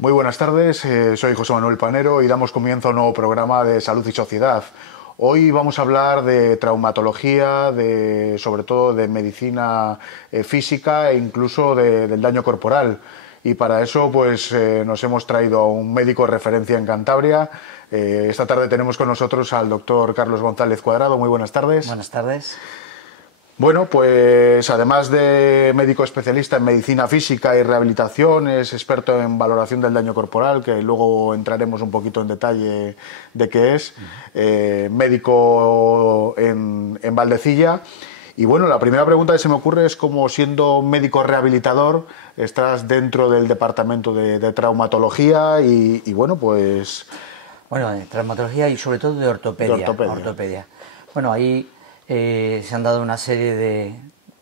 Muy buenas tardes, soy José Manuel Panero y damos comienzo a un nuevo programa de Salud y Sociedad. Hoy vamos a hablar de traumatología, sobre todo de medicina física e incluso del daño corporal. Y para eso nos hemos traído a un médico de referencia en Cantabria. Esta tarde tenemos con nosotros al doctor Carlos González Cuadrado. Muy buenas tardes. Buenas tardes. Bueno, pues además de médico especialista en medicina física y rehabilitación, es experto en valoración del daño corporal, que luego entraremos un poquito en detalle de qué es, médico en Valdecilla. Y bueno, la primera pregunta que se me ocurre es cómo, siendo médico rehabilitador, estás dentro del departamento de traumatología y bueno, pues... Bueno, de traumatología y sobre todo de ortopedia. Ortopedia. Bueno, ahí se han dado una serie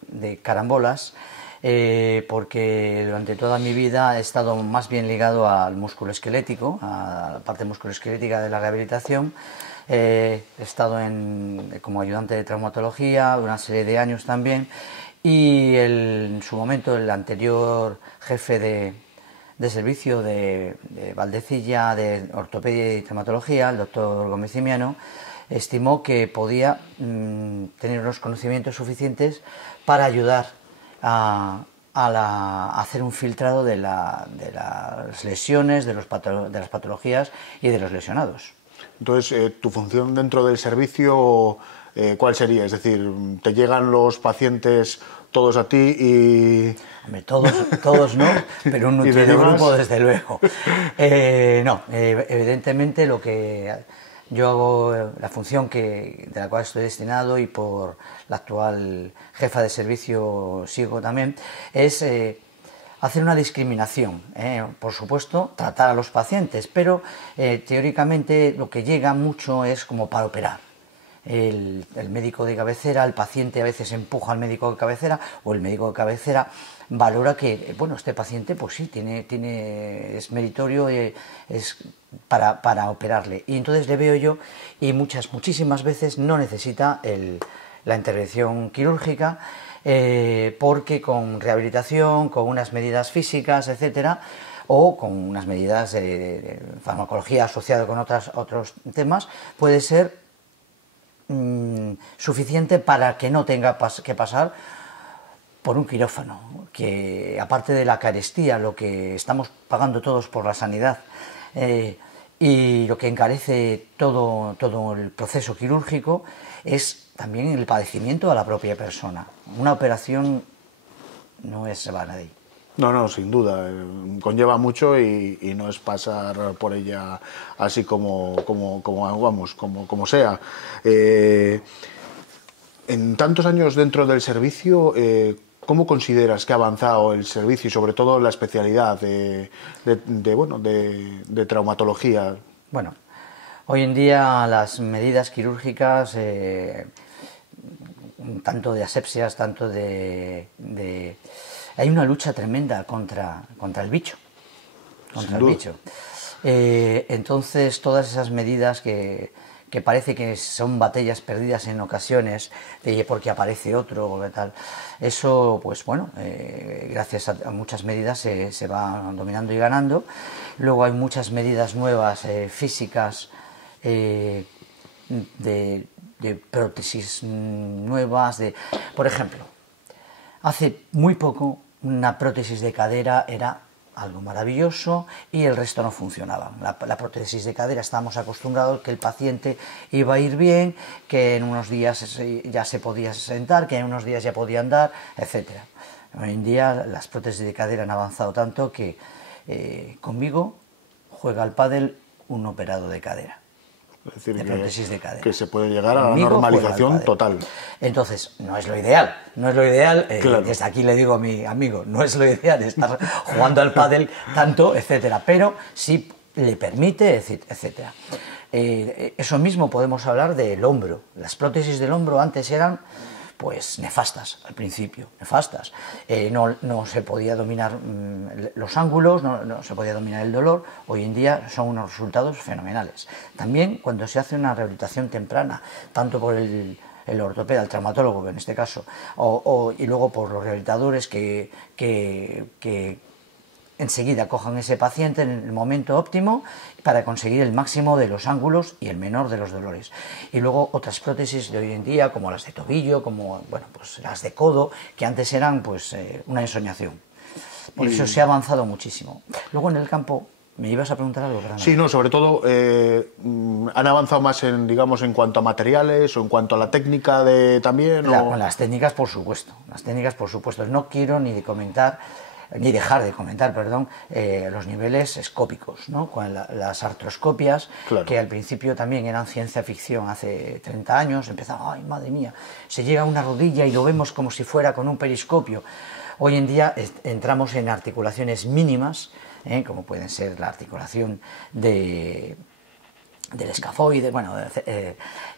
de carambolas porque durante toda mi vida he estado más bien ligado al músculo esquelético, a la parte musculoesquelética de la rehabilitación. He estado como ayudante de traumatología una serie de años también y en su momento el anterior jefe de servicio de Valdecilla de ortopedia y traumatología, el doctor Gómez Cimiano, estimó que podía tener unos conocimientos suficientes para ayudar a hacer un filtrado de las lesiones, de las patologías y de los lesionados. Entonces, tu función dentro del servicio, ¿cuál sería? Es decir, ¿te llegan los pacientes todos a ti y...? Hombre, todos no, pero un nutrido grupo desde luego. No, evidentemente lo que yo hago, la función de la cual estoy destinado y por la actual jefa de servicio sigo también, es hacer una discriminación. Por supuesto, tratar a los pacientes, pero teóricamente lo que llega mucho es como para operar. El médico de cabecera, el paciente a veces empuja al médico de cabecera o el médico de cabecera valora que, bueno, este paciente pues sí, es meritorio, es para operarle. Y entonces le veo yo y muchísimas veces no necesita la intervención quirúrgica porque con rehabilitación, con unas medidas físicas, etcétera, o con unas medidas de farmacología asociada con otros temas, puede ser suficiente para que no tenga que pasar por un quirófano, que aparte de la carestía, lo que estamos pagando todos por la sanidad y lo que encarece todo el proceso quirúrgico es también el padecimiento a la propia persona. Una operación no es baladí. No, sin duda, conlleva mucho y no es pasar por ella así como sea. En tantos años dentro del servicio, ¿cómo consideras que ha avanzado el servicio y sobre todo la especialidad de traumatología? Bueno, hoy en día las medidas quirúrgicas, tanto de asepsias, tanto hay una lucha tremenda contra el bicho. Entonces, todas esas medidas que parece que son batallas perdidas en ocasiones, porque aparece otro o tal, eso, pues bueno, gracias a muchas medidas se va dominando y ganando. Luego hay muchas medidas nuevas, físicas, de prótesis nuevas, por ejemplo, hace muy poco una prótesis de cadera era algo maravilloso y el resto no funcionaba. La prótesis de cadera estábamos acostumbrados que el paciente iba a ir bien, que en unos días ya se podía sentar, que en unos días ya podía andar, etc. Hoy en día las prótesis de cadera han avanzado tanto que conmigo juega al pádel un operado de cadera. Es decir, de prótesis de cadera. Que se puede llegar a la normalización total. Entonces, no es lo ideal, claro. Desde aquí le digo a mi amigo, no es lo ideal estar jugando al pádel tanto, etcétera, pero sí le permite, etcétera. Eso mismo podemos hablar del hombro. Las prótesis del hombro antes eran pues nefastas al principio, nefastas. No se podía dominar los ángulos, no se podía dominar el dolor. Hoy en día son unos resultados fenomenales. También cuando se hace una rehabilitación temprana, tanto por el ortopeda, el traumatólogo en este caso, y luego por los rehabilitadores que enseguida cojan ese paciente en el momento óptimo para conseguir el máximo de los ángulos y el menor de los dolores. Y luego otras prótesis de hoy en día, como las de tobillo, como bueno, pues las de codo, que antes eran pues una ensoñación. Por eso se ha avanzado muchísimo. Luego en el campo, ¿me ibas a preguntar algo? Sí, no, sobre todo han avanzado más en, digamos, en cuanto a materiales o en cuanto a la técnica también. Con las técnicas, por supuesto. Las técnicas, por supuesto. No quiero ni dejar de comentar, perdón, los niveles escópicos, ¿no? Con las artroscopias, claro, que al principio también eran ciencia ficción hace 30 años, empezaba, ay, madre mía, se llega a una rodilla y lo vemos como si fuera con un periscopio. Hoy en día entramos en articulaciones mínimas, como pueden ser la articulación del escafoide, bueno,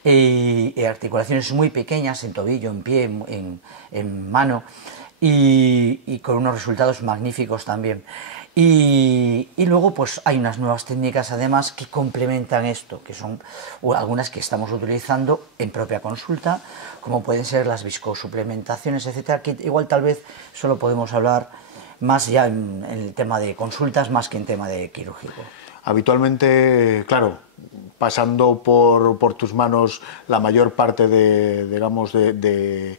y articulaciones muy pequeñas en tobillo, en pie, en mano, y con unos resultados magníficos también. Y luego pues hay unas nuevas técnicas además que complementan esto, que son algunas que estamos utilizando en propia consulta, como pueden ser las viscosuplementaciones, etcétera, que igual tal vez solo podemos hablar más ya en el tema de consultas más que en tema de quirúrgico. Habitualmente, claro, pasando por tus manos la mayor parte de, digamos, de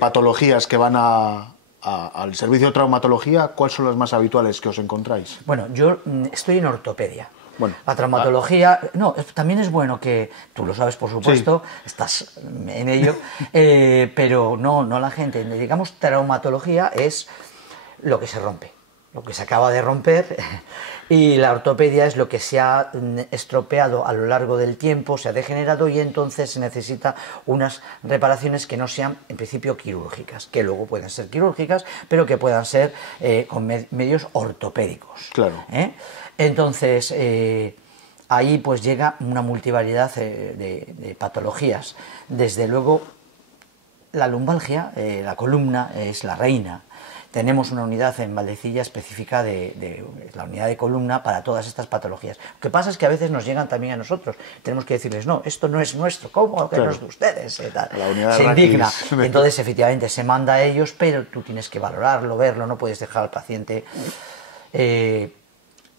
patologías que van al servicio de traumatología, ¿cuáles son las más habituales que os encontráis? Bueno, yo estoy en ortopedia. Bueno, la traumatología, no, también es bueno que, tú lo sabes por supuesto, sí, estás en ello, pero no la gente, digamos, traumatología es lo que se rompe, lo que se acaba de romper, y la ortopedia es lo que se ha estropeado a lo largo del tiempo, se ha degenerado y entonces se necesita unas reparaciones que no sean en principio quirúrgicas, que luego pueden ser quirúrgicas, pero que puedan ser con medios ortopédicos. Claro. Entonces, ahí pues llega una multivariedad de patologías. Desde luego, la lumbalgia, la columna, es la reina. Tenemos una unidad en Valdecilla específica la unidad de columna para todas estas patologías. Lo que pasa es que a veces nos llegan también a nosotros. Tenemos que decirles, no, esto no es nuestro, ¿cómo que no es de ustedes? Se indigna. Entonces, efectivamente, se manda a ellos, pero tú tienes que valorarlo, verlo, no puedes dejar al paciente en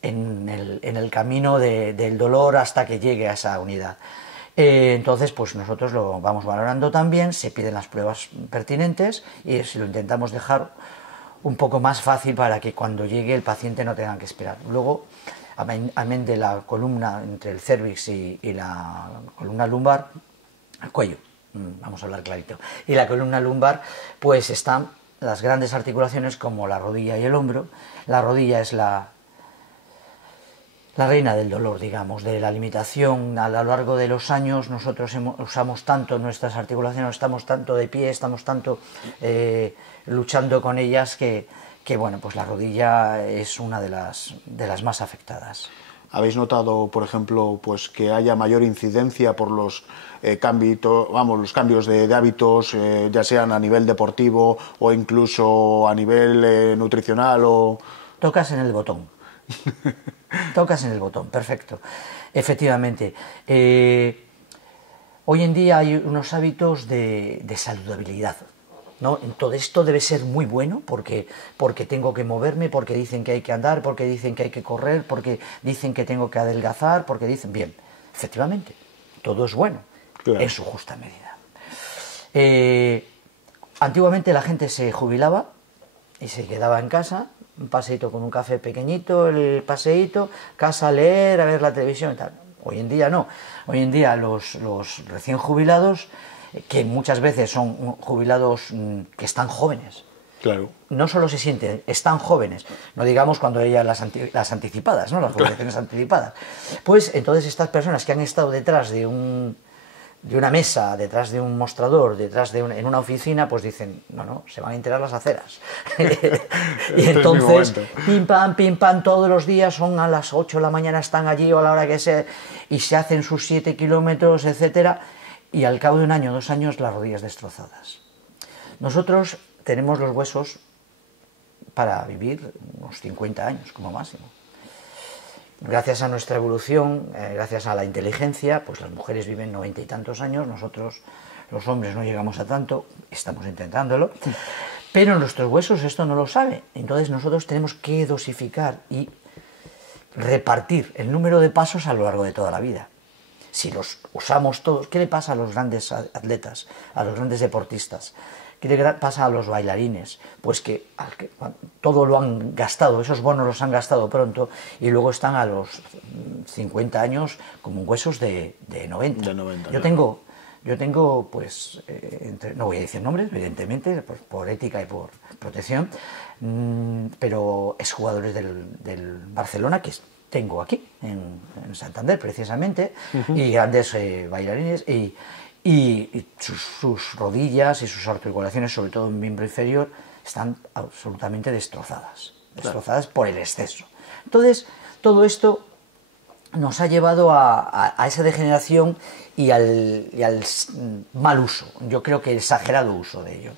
el camino del dolor hasta que llegue a esa unidad. Entonces, pues nosotros lo vamos valorando también, se piden las pruebas pertinentes y si lo intentamos dejar un poco más fácil para que cuando llegue el paciente no tenga que esperar. Luego, amén de la columna entre el cérvix y la columna lumbar, el cuello, vamos a hablar clarito, y la columna lumbar, pues están las grandes articulaciones como la rodilla y el hombro. La rodilla es la reina del dolor, digamos, de la limitación. A lo largo de los años nosotros usamos tanto nuestras articulaciones, estamos tanto de pie, estamos tanto luchando con ellas que bueno, pues la rodilla es una de las más afectadas. ¿Habéis notado, por ejemplo, pues que haya mayor incidencia por los cambios de hábitos, ya sean a nivel deportivo o incluso a nivel nutricional? Tocas en el botón. Tocas en el botón, perfecto. Efectivamente. Hoy en día hay unos hábitos de saludabilidad, ¿no? Todo esto debe ser muy bueno porque tengo que moverme, porque dicen que hay que andar, porque dicen que hay que correr, porque dicen que tengo que adelgazar, porque dicen, bien, efectivamente, todo es bueno, claro, en su justa medida. Antiguamente la gente se jubilaba y se quedaba en casa, un paseíto con un café pequeñito, el paseíto, casa a leer, a ver la televisión y tal. Hoy en día no, hoy en día los recién jubilados, que muchas veces son jubilados que están jóvenes, claro, no solo se sienten, están jóvenes, no digamos cuando hay las anticipadas, ¿no? Las jubilaciones anticipadas. Pues entonces estas personas que han estado detrás de una mesa, detrás de un mostrador, en una oficina, pues dicen, no, se van a enterar las aceras. Y entonces, pim pam, todos los días son a las 8 de la mañana, están allí o a la hora que sea, y se hacen sus 7 kilómetros, etcétera, y al cabo de 1 año, 2 años, las rodillas destrozadas. Nosotros tenemos los huesos para vivir unos 50 años como máximo. Gracias a nuestra evolución, gracias a la inteligencia, pues las mujeres viven 90 y tantos años, nosotros los hombres no llegamos a tanto, estamos intentándolo, Pero nuestros huesos esto no lo sabe. Entonces nosotros tenemos que dosificar y repartir el número de pasos a lo largo de toda la vida. Si los usamos todos, ¿qué le pasa a los grandes atletas, a los grandes deportistas? ¿Qué le pasa a los bailarines? Pues que todo lo han gastado, esos bonos los han gastado pronto y luego están a los 50 años como huesos de 90. De 90 Yo tengo, pues, no voy a decir nombres, evidentemente, pues, por ética y por protección, pero exjugadores del Barcelona que tengo aquí, en Santander precisamente, y grandes bailarines, y sus rodillas y sus articulaciones, sobre todo en miembro inferior, están absolutamente destrozadas, destrozadas por el exceso. Entonces, todo esto nos ha llevado a esa degeneración y al mal uso, yo creo que exagerado uso de ello.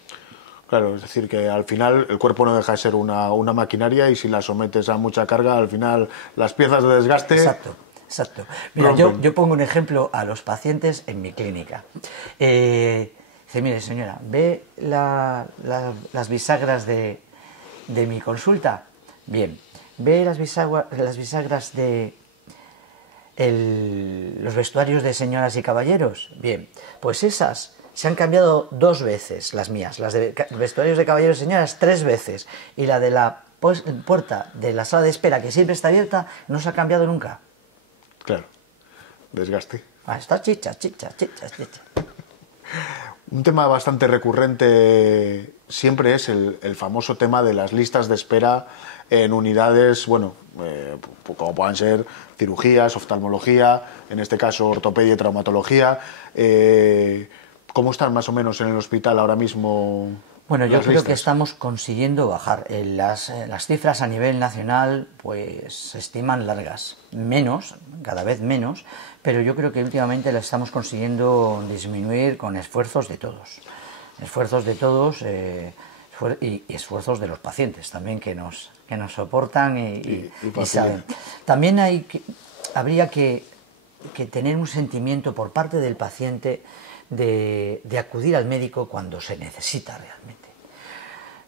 Claro, es decir, que al final el cuerpo no deja de ser una maquinaria y si la sometes a mucha carga, al final las piezas de desgaste... Exacto. Exacto. Mira, yo pongo un ejemplo a los pacientes en mi clínica. Dice, mire señora, ¿ve las bisagras de mi consulta? Bien. ¿Ve las bisagras de los vestuarios de señoras y caballeros? Bien. Pues esas se han cambiado 2 veces, las mías. Las de vestuarios de caballeros y señoras 3 veces. Y la de la puerta de la sala de espera, que siempre está abierta, no se ha cambiado nunca. Claro, desgaste. Está chicha. Un tema bastante recurrente siempre es el famoso tema de las listas de espera en unidades, bueno, como puedan ser cirugías, oftalmología, en este caso ortopedia y traumatología. ¿Cómo están más o menos en el hospital ahora mismo? Bueno, yo creo que estamos consiguiendo bajar. Las cifras a nivel nacional pues se estiman largas, menos, cada vez menos, pero yo creo que últimamente las estamos consiguiendo disminuir con esfuerzos de todos. Esfuerzos de todos y esfuerzos de los pacientes también que nos soportan y saben. También habría que tener un sentimiento por parte del paciente de acudir al médico cuando se necesita realmente.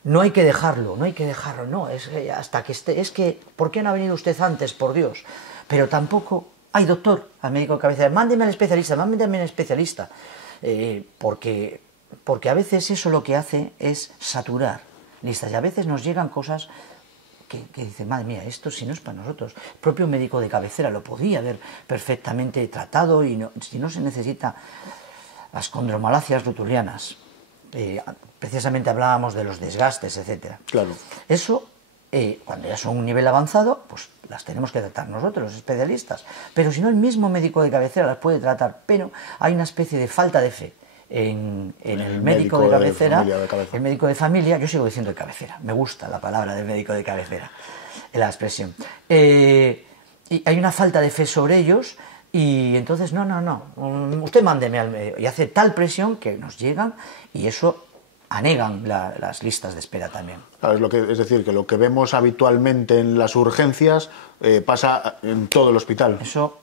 No hay que dejarlo, no, es que hasta que esté, es que, ¿por qué no ha venido usted antes, por Dios? Pero tampoco, ay doctor, al médico de cabecera, mándeme al especialista, porque a veces eso lo que hace es saturar listas, y a veces nos llegan cosas que dicen, madre mía, esto si no es para nosotros, el propio médico de cabecera lo podía haber perfectamente tratado, y si no se necesita las condromalacias rotulianas, precisamente hablábamos de los desgastes, etcétera. Claro. Eso, cuando ya son un nivel avanzado, pues las tenemos que tratar nosotros, los especialistas. Pero si no, el mismo médico de cabecera las puede tratar. Pero hay una especie de falta de fe en el médico de cabecera, el médico de familia. Yo sigo diciendo de cabecera, me gusta la palabra del médico de cabecera, la expresión. Y hay una falta de fe sobre ellos. Y entonces, no, usted mándeme al médico. Y hace tal presión que nos llegan y eso anegan las listas de espera también. Claro, es decir, que lo que vemos habitualmente en las urgencias pasa en todo el hospital. Eso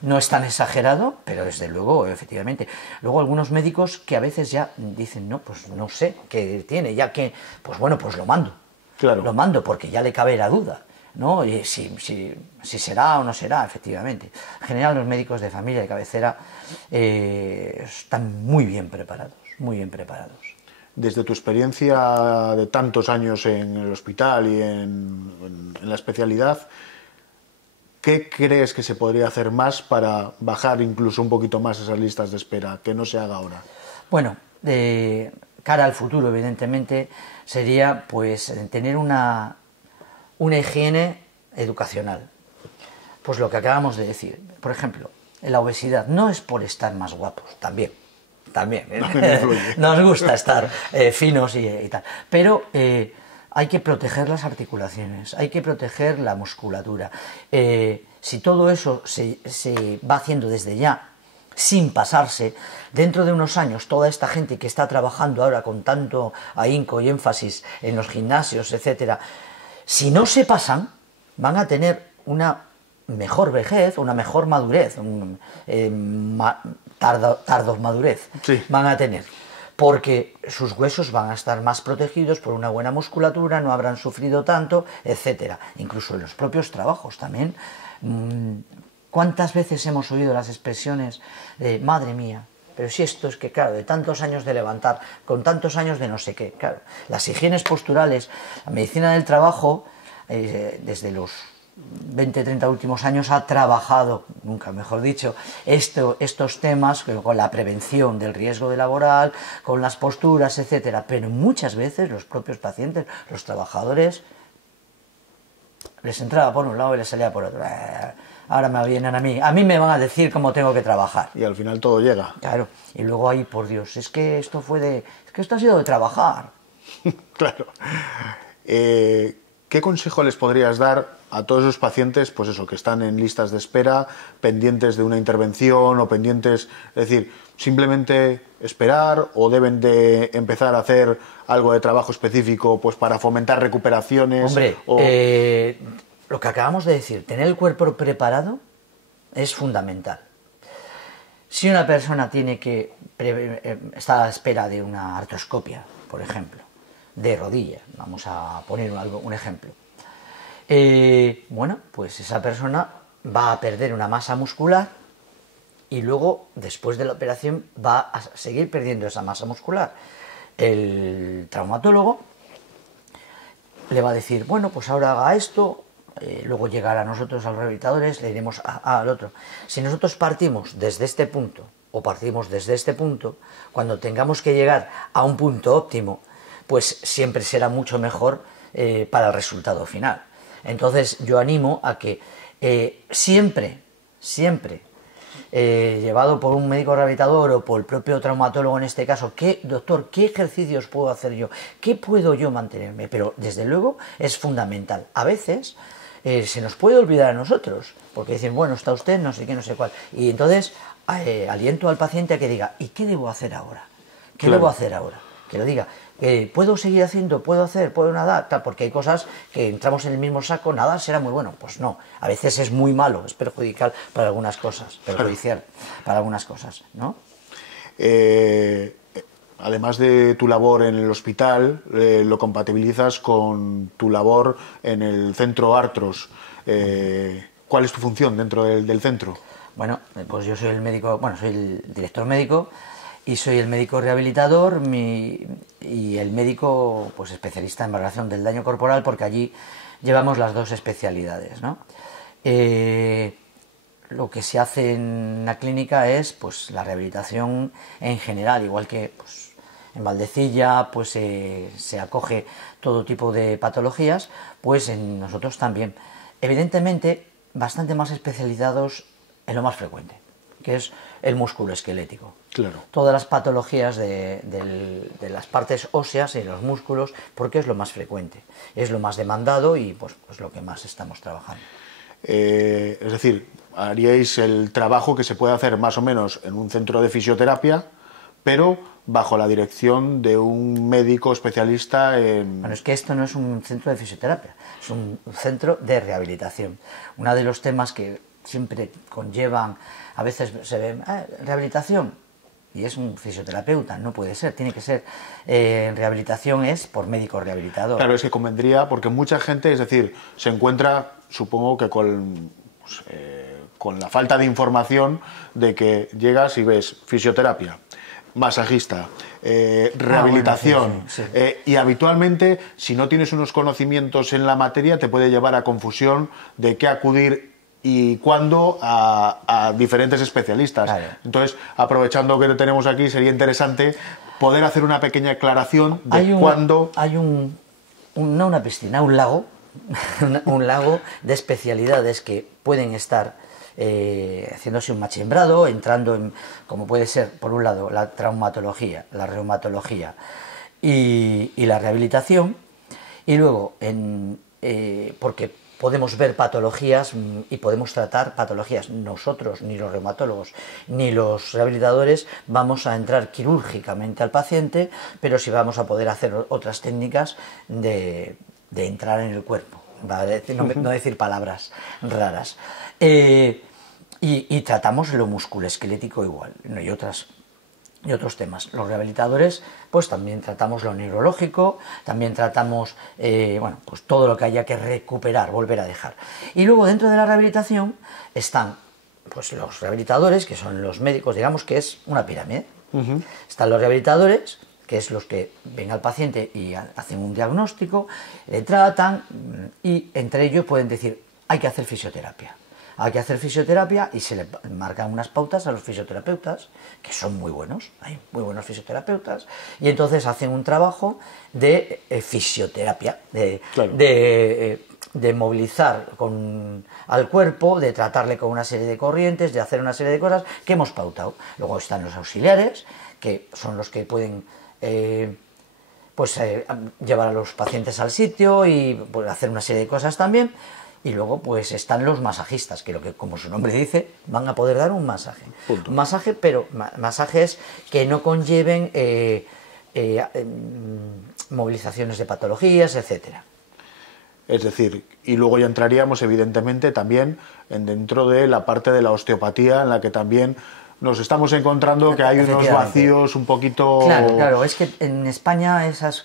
no es tan exagerado, pero desde luego, efectivamente. Luego algunos médicos que a veces ya dicen, no, pues no sé qué tiene, ya que, pues bueno, pues lo mando. Claro. Lo mando porque ya le cabe la duda, ¿no? Y si será o no será, efectivamente. En general los médicos de familia y de cabecera están muy bien preparados, muy bien preparados. Desde tu experiencia de tantos años en el hospital y en la especialidad, ¿qué crees que se podría hacer más para bajar incluso un poquito más esas listas de espera, que no se haga ahora? Bueno, cara al futuro, evidentemente, sería pues tener una higiene educacional. Pues lo que acabamos de decir, por ejemplo, la obesidad no es por estar más guapos, también nos gusta estar finos y tal, pero hay que proteger las articulaciones, hay que proteger la musculatura. Si todo eso se va haciendo desde ya, sin pasarse, dentro de unos años toda esta gente que está trabajando ahora con tanto ahínco y énfasis en los gimnasios, etcétera, si no se pasan, van a tener una mejor vejez, una mejor madurez, tardos madurez, sí, van a tener. porque sus huesos van a estar más protegidos por una buena musculatura, no habrán sufrido tanto, etcétera. Incluso en los propios trabajos también. ¿Cuántas veces hemos oído las expresiones de madre mía? Pero si esto es que, claro, de tantos años de levantar, con tantos años de no sé qué, claro, las higienes posturales, la medicina del trabajo, desde los 20, 30 últimos años ha trabajado, nunca mejor dicho, estos temas con la prevención del riesgo laboral, con las posturas, etcétera. Pero muchas veces los propios pacientes, los trabajadores, les entraba por un lado y les salía por otro. Ahora me vienen a mí me van a decir cómo tengo que trabajar. Y al final todo llega. Claro, y luego ahí, por Dios, es que esto ha sido de trabajar. Claro. ¿Qué consejo les podrías dar a todos esos pacientes, pues eso, que están en listas de espera, pendientes de una intervención o pendientes, es decir, simplemente esperar o deben de empezar a hacer algo de trabajo específico pues para fomentar recuperaciones? Hombre, lo que acabamos de decir, tener el cuerpo preparado es fundamental. Si una persona tiene que está a la espera de una artroscopia, por ejemplo, de rodilla, vamos a poner un ejemplo, bueno, pues esa persona va a perder una masa muscular y luego, después de la operación, va a seguir perdiendo esa masa muscular. El traumatólogo le va a decir, bueno, pues ahora haga esto, luego llegará a nosotros, a los rehabilitadores, le diremos al otro. Si nosotros partimos desde este punto, o partimos desde este punto, cuando tengamos que llegar a un punto óptimo, pues siempre será mucho mejor para el resultado final. Entonces yo animo a que siempre, llevado por un médico rehabilitador o por el propio traumatólogo en este caso, doctor, ¿qué ejercicios puedo hacer yo? ¿Qué puedo yo mantenerme? Pero desde luego es fundamental. A veces se nos puede olvidar a nosotros, porque dicen, bueno, está usted, no sé qué, no sé cuál. Y entonces aliento al paciente a que diga, ¿y qué debo hacer ahora? ¿Qué debo hacer ahora? Que lo diga. ¿Puedo seguir haciendo? ¿Puedo hacer? ¿Puedo nadar? Tal, porque hay cosas que entramos en el mismo saco, nadar será muy bueno. Pues no, a veces es muy malo, es perjudicial para algunas cosas, para algunas cosas, ¿no? Además de tu labor en el hospital, lo compatibilizas con tu labor en el centro Artros. ¿Cuál es tu función dentro del centro? Bueno, pues yo soy el médico, soy el director médico y soy el médico rehabilitador y el médico pues especialista en valoración del daño corporal, porque allí llevamos las dos especialidades, ¿no? Lo que se hace en la clínica es pues la rehabilitación en general, igual que pues, en Valdecilla pues se acoge todo tipo de patologías, pues en nosotros también. Evidentemente, bastante más especializados en lo más frecuente, que es el músculo esquelético. Claro. Todas las patologías de las partes óseas y los músculos, porque es lo más frecuente, es lo más demandado y pues lo que más estamos trabajando. Es decir, haríais el trabajo que se puede hacer más o menos en un centro de fisioterapia, pero bajo la dirección de un médico especialista en... Bueno, es que esto no es un centro de fisioterapia, es un centro de rehabilitación. Uno de los temas que siempre conllevan, a veces se ve, rehabilitación, y es un fisioterapeuta, no puede ser, tiene que ser, rehabilitación es por médico rehabilitador. Claro, es que convendría, porque mucha gente, es decir, se encuentra, supongo que con la falta de información de que llegas y ves fisioterapia, masajista, rehabilitación, sí, sí. Y habitualmente, si no tienes unos conocimientos en la materia, te puede llevar a confusión de qué acudir y cuándo a diferentes especialistas. Claro. Entonces, aprovechando que lo tenemos aquí, sería interesante poder hacer una pequeña aclaración de cuándo... Hay no una piscina, un lago, un lago de especialidades que pueden estar haciéndose un machembrado, entrando en, como puede ser, por un lado, la traumatología, la reumatología y la rehabilitación, y luego, porque podemos ver patologías y podemos tratar patologías. Nosotros, ni los reumatólogos, ni los rehabilitadores, vamos a entrar quirúrgicamente al paciente, pero sí vamos a poder hacer otras técnicas de entrar en el cuerpo, ¿vale? No decir palabras raras. Y tratamos lo musculoesquelético igual, ¿no? Y otras y otros temas. Los rehabilitadores, pues también tratamos lo neurológico, también tratamos, bueno, pues todo lo que haya que recuperar, volver a dejar. Y luego dentro de la rehabilitación están, pues los rehabilitadores, que son los médicos, digamos que es una pirámide. Están los rehabilitadores, que es los que ven al paciente y hacen un diagnóstico, le tratan y entre ellos pueden decir, hay que hacer fisioterapia. Hay que hacer fisioterapia y se le marcan unas pautas a los fisioterapeutas, que son muy buenos, hay muy buenos fisioterapeutas, y entonces hacen un trabajo de fisioterapia, de movilizar al cuerpo, de tratarle con una serie de corrientes, de hacer una serie de cosas que hemos pautado. Luego están los auxiliares, que son los que pueden llevar a los pacientes al sitio y pues, hacer una serie de cosas también. Y luego pues están los masajistas, que como su nombre dice, van a poder dar un masaje. Punto. Un masaje, pero masajes que no conlleven movilizaciones de patologías, etcétera. Es decir, y luego ya entraríamos evidentemente también dentro de la parte de la osteopatía, en la que también nos estamos encontrando que hay unos vacíos un poquito... Claro, es que en España esas...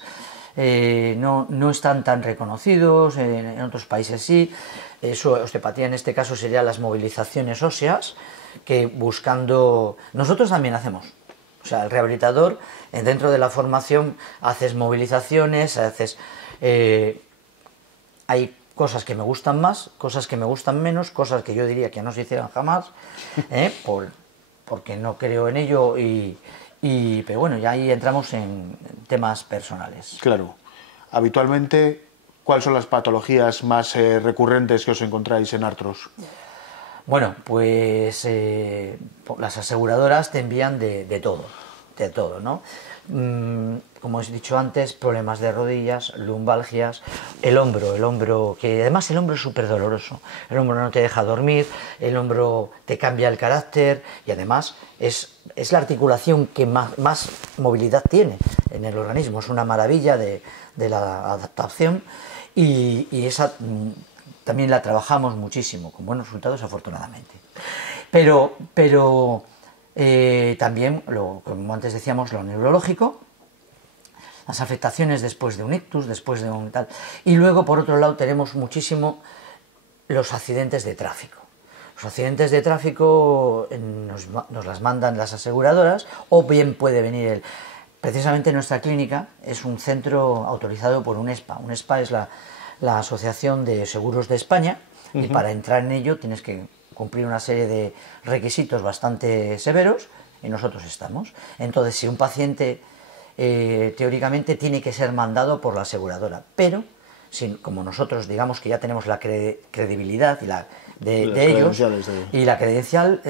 no están tan reconocidos, en otros países sí. Osteopatía en este caso serían las movilizaciones óseas, que buscando... Nosotros también hacemos. O sea, el rehabilitador, dentro de la formación, haces movilizaciones, hay cosas que me gustan más, cosas que me gustan menos, cosas que yo diría que no se hicieran jamás, porque no creo en ello pero bueno, ya ahí entramos en temas personales. Claro. Habitualmente, ¿cuáles son las patologías más recurrentes que os encontráis en Artros? Bueno, pues las aseguradoras te envían de todo, ¿no? Como os he dicho antes, problemas de rodillas, lumbalgias, el hombro, que además el hombro es súper doloroso, el hombro no te deja dormir, el hombro te cambia el carácter y además es la articulación que más movilidad tiene en el organismo, es una maravilla de la adaptación y esa también la trabajamos muchísimo, con buenos resultados afortunadamente. Pero también, como antes decíamos, lo neurológico, las afectaciones después de un ictus, después de un tal... Y luego, por otro lado, tenemos muchísimo los accidentes de tráfico. Los accidentes de tráfico nos las mandan las aseguradoras, o bien puede venir Precisamente nuestra clínica es un centro autorizado por UNESPA. UNESPA es la Asociación de Seguros de España, y para entrar en ello tienes que cumplir una serie de requisitos bastante severos, y nosotros estamos. Entonces, si un paciente teóricamente tiene que ser mandado por la aseguradora, pero como nosotros digamos que ya tenemos la credibilidad de ellos y la credencial,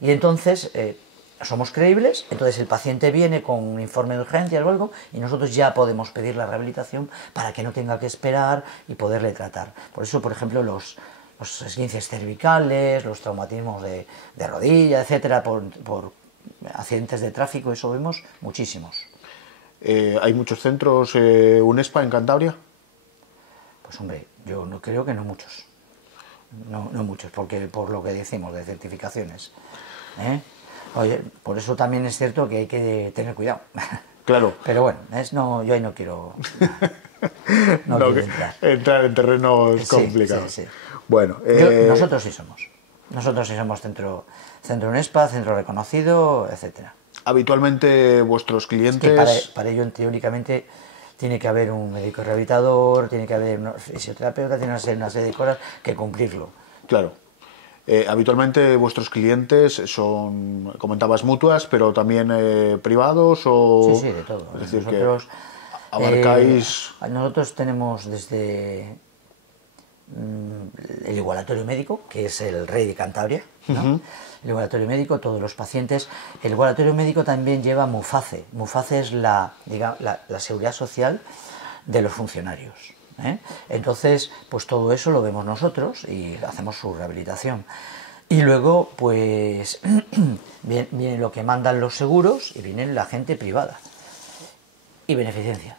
y entonces somos creíbles, entonces el paciente viene con un informe de urgencia o algo y nosotros ya podemos pedir la rehabilitación para que no tenga que esperar y poderle tratar. Por eso, por ejemplo, los esguinces cervicales, los traumatismos de rodilla, etcétera, por accidentes de tráfico, eso vemos muchísimos. ¿Hay muchos centros UNESPA en Cantabria? Pues hombre, yo no creo que no muchos. No muchos, porque por lo que decimos de certificaciones. Oye, por eso también es cierto que hay que tener cuidado. Claro. Pero bueno, yo ahí no quiero... No quiero entrar en terrenos complicados. Sí. Bueno, nosotros sí somos. Nosotros sí somos centro UNESPA, centro reconocido, etcétera. Habitualmente vuestros clientes... Es que para ello, teóricamente, tiene que haber un médico rehabilitador, tiene que haber un fisioterapeuta, tiene que ser una serie de cosas que cumplirlo. Claro. Habitualmente vuestros clientes son, comentabas, mutuas, pero también privados o... Sí, de todo. Es decir, nosotros, que abarcáis... nosotros tenemos desde el igualatorio médico, que es el rey de Cantabria, ¿no? El igualatorio médico, todos los pacientes. El igualatorio médico también lleva MUFACE. MUFACE es la seguridad social de los funcionarios. Entonces, pues todo eso lo vemos nosotros y hacemos su rehabilitación. Y luego, pues, viene lo que mandan los seguros y viene la gente privada. Y beneficencia.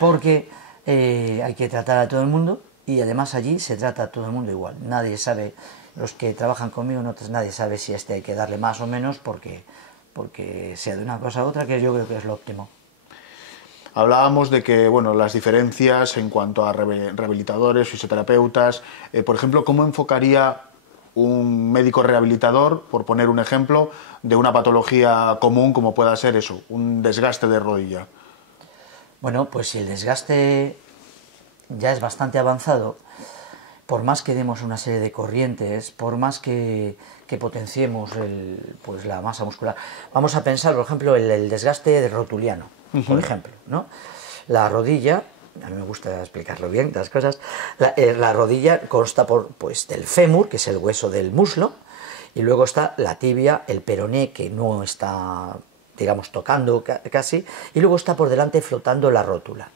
Porque hay que tratar a todo el mundo y además allí se trata a todo el mundo igual. Nadie sabe los que trabajan conmigo, nadie sabe si hay que darle más o menos porque sea de una cosa a otra, que yo creo que es lo óptimo. Hablábamos de que, bueno, las diferencias en cuanto a rehabilitadores, fisioterapeutas, por ejemplo, ¿cómo enfocaría un médico rehabilitador, por poner un ejemplo, de una patología común como pueda ser eso, un desgaste de rodilla? Bueno, pues si el desgaste ya es bastante avanzado, por más que demos una serie de corrientes, por más que potenciemos pues la masa muscular, vamos a pensar, por ejemplo, el desgaste rotuliano, por ejemplo, ¿no? La rodilla, a mí me gusta explicarlo bien, las cosas, la rodilla consta pues, del fémur, que es el hueso del muslo, y luego está la tibia, el peroné, que no está, digamos, tocando casi, y luego está por delante flotando la rótula.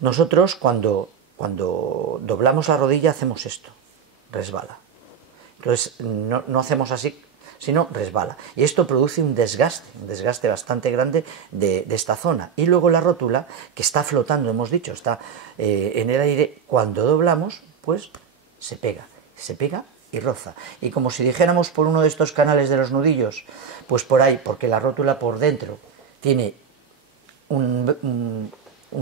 Nosotros cuando doblamos la rodilla hacemos esto, resbala. Entonces no hacemos así, sino resbala. Y esto produce un desgaste bastante grande de esta zona. Y luego la rótula, que está flotando, hemos dicho, está en el aire, cuando doblamos, pues se pega y roza. Y como si dijéramos por uno de estos canales de los nudillos, pues por ahí, porque la rótula por dentro tiene un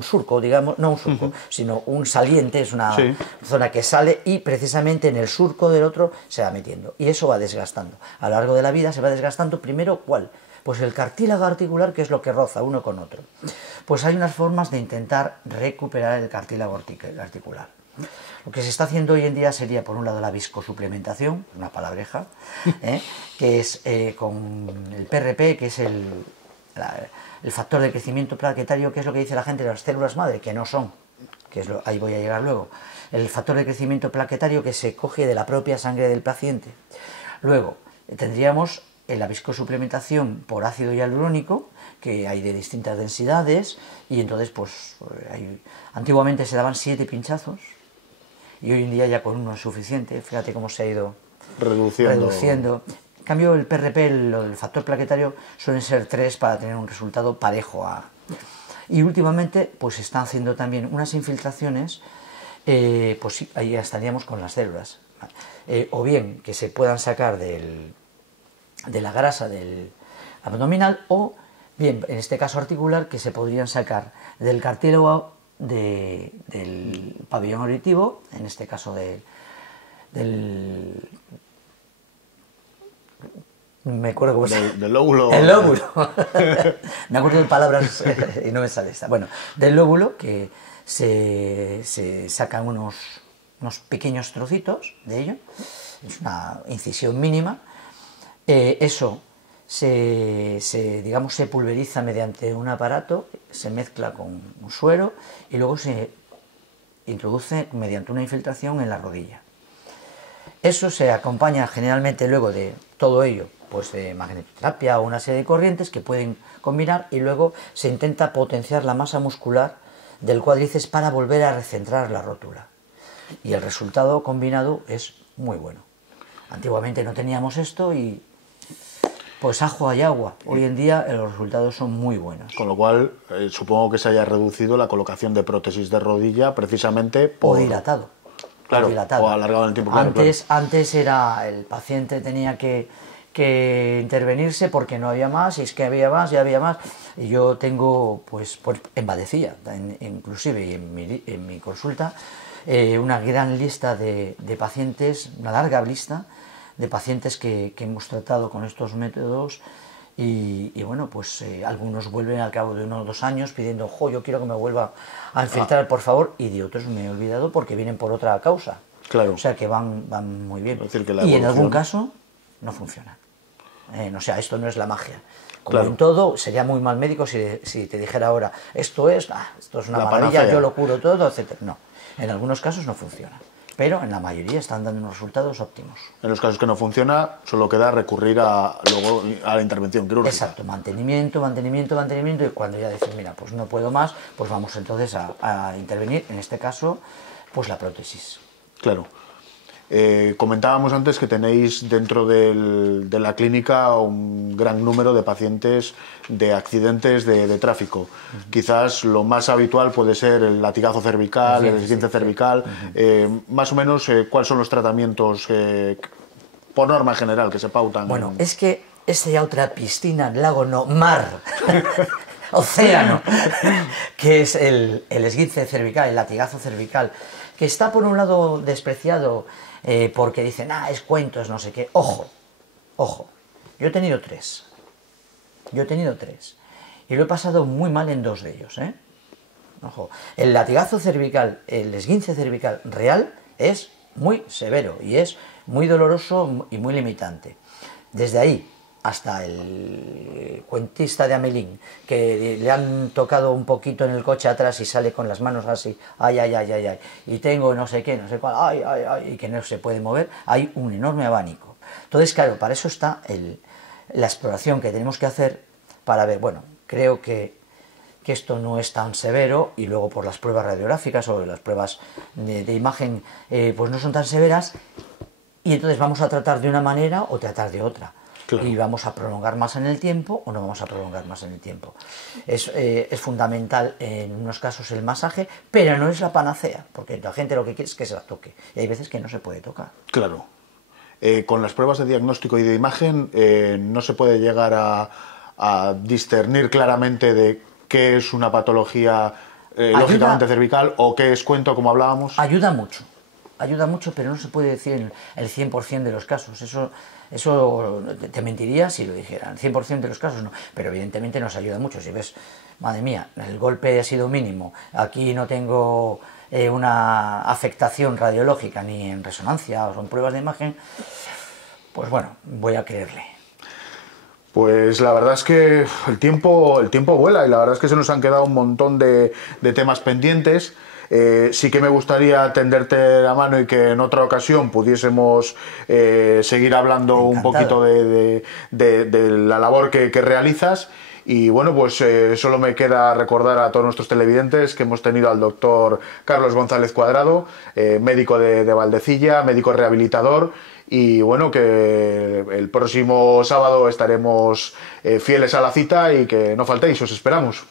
surco, digamos, no un surco, sino un saliente, es una zona que sale y precisamente en el surco del otro se va metiendo. Y eso va desgastando. A lo largo de la vida se va desgastando primero, ¿cuál? Pues el cartílago articular, que es lo que roza uno con otro. Pues hay unas formas de intentar recuperar el cartílago articular. Lo que se está haciendo hoy en día sería, por un lado, la viscosuplementación, una palabreja, que es con el PRP, que es el factor de crecimiento plaquetario, que es lo que dice la gente de las células madre, que no son, ahí voy a llegar luego. El factor de crecimiento plaquetario que se coge de la propia sangre del paciente. Luego, tendríamos la viscosuplementación por ácido hialurónico, que hay de distintas densidades, y entonces, pues, antiguamente se daban 7 pinchazos, y hoy en día ya con uno es suficiente. Fíjate cómo se ha ido reduciendo. En cambio, el PRP, el factor plaquetario, suelen ser 3 para tener un resultado parejo Y últimamente, pues se están haciendo también unas infiltraciones, pues sí, ahí ya estaríamos con las células. O bien que se puedan sacar de la grasa del abdominal, o bien, en este caso articular, que se podrían sacar del cartílago del pabellón auditivo, en este caso me acuerdo cómo del lóbulo. El lóbulo. Me acuerdo de palabras y no me sale esta. Bueno, del lóbulo, que se sacan unos pequeños trocitos de ello, es una incisión mínima. Eso digamos, se pulveriza mediante un aparato, se mezcla con un suero y luego se introduce mediante una infiltración en la rodilla. Eso se acompaña generalmente luego de todo ello, pues de magnetoterapia o una serie de corrientes que pueden combinar, y luego se intenta potenciar la masa muscular del cuádriceps para volver a recentrar la rótula. Y el resultado combinado es muy bueno. Antiguamente no teníamos esto y pues ajo hay agua. Hoy en día los resultados son muy buenos. Con lo cual, supongo que se haya reducido la colocación de prótesis de rodilla precisamente por... O dilatado. Claro, dilatado. o alargado en el tiempo. Antes era el paciente tenía que intervenirse porque no había más, y es que había más, ya había más. Y yo tengo, pues en Badecilla, inclusive, y en mi consulta, una gran lista de pacientes, una larga lista de pacientes que hemos tratado con estos métodos, y bueno, pues algunos vuelven al cabo de 1 o 2 años pidiendo, yo quiero que me vuelva a infiltrar, por favor, y de otros me he olvidado porque vienen por otra causa. Claro. O sea que van muy bien. Es decir, que y en algún caso no funciona. O sea, esto no es la magia. Como claro. en todo, sería muy mal médico si te dijera ahora, esto es una maravilla, yo lo curo todo, etc. No, en algunos casos no funciona, pero en la mayoría están dando unos resultados óptimos. En los casos que no funciona, solo queda recurrir luego a la intervención quirúrgica. Exacto, mantenimiento, y cuando ya dicen, mira, pues no puedo más, pues vamos entonces a intervenir, en este caso, pues la prótesis. Claro. Comentábamos antes que tenéis dentro de la clínica un gran número de pacientes de accidentes de tráfico. Quizás lo más habitual puede ser el latigazo cervical, el esguince cervical. Más o menos, ¿cuáles son los tratamientos por norma general, que se pautan? Bueno, es que esa otra piscina, lago no, mar, océano, que es el esguince cervical, el latigazo cervical, que está por un lado despreciado porque dicen, es cuentos, no sé qué. Ojo, ojo, yo he tenido tres. Y lo he pasado muy mal en 2 de ellos, ¿eh? Ojo, el latigazo cervical, el esguince cervical real es muy severo y es muy doloroso y muy limitante. Desde ahí hasta el cuentista de Amelín, que le han tocado un poquito en el coche atrás y sale con las manos así, ay, y tengo no sé qué, no sé cuál, ay, y que no se puede mover, hay un enorme abanico. Entonces, claro, para eso está la exploración que tenemos que hacer para ver, bueno, creo que esto no es tan severo, y luego por las pruebas radiográficas o las pruebas de imagen pues no son tan severas, y entonces vamos a tratar de una manera o tratar de otra. Claro. Y vamos a prolongar más en el tiempo o no vamos a prolongar más en el tiempo. Es fundamental en unos casos el masaje, pero no es la panacea, porque la gente lo que quiere es que se la toque, y hay veces que no se puede tocar. Claro. Con las pruebas de diagnóstico y de imagen no se puede llegar a discernir claramente de qué es una patología lógicamente cervical o qué es cuento, como hablábamos. Ayuda mucho, pero no se puede decir el 100% de los casos. Eso te mentiría si lo dijera. El 100% de los casos no, pero evidentemente nos ayuda mucho. Si ves, madre mía, el golpe ha sido mínimo, aquí no tengo una afectación radiológica ni en resonancia o son pruebas de imagen, pues bueno, voy a creerle. Pues la verdad es que el tiempo vuela, y la verdad es que se nos han quedado un montón de temas pendientes. Sí que me gustaría tenderte la mano y que en otra ocasión pudiésemos seguir hablando un poquito de la labor que realizas. Y bueno, pues solo me queda recordar a todos nuestros televidentes que hemos tenido al doctor Carlos González Cuadrado, médico de Valdecilla, médico rehabilitador, y bueno, que el próximo sábado estaremos fieles a la cita y que no faltéis, os esperamos.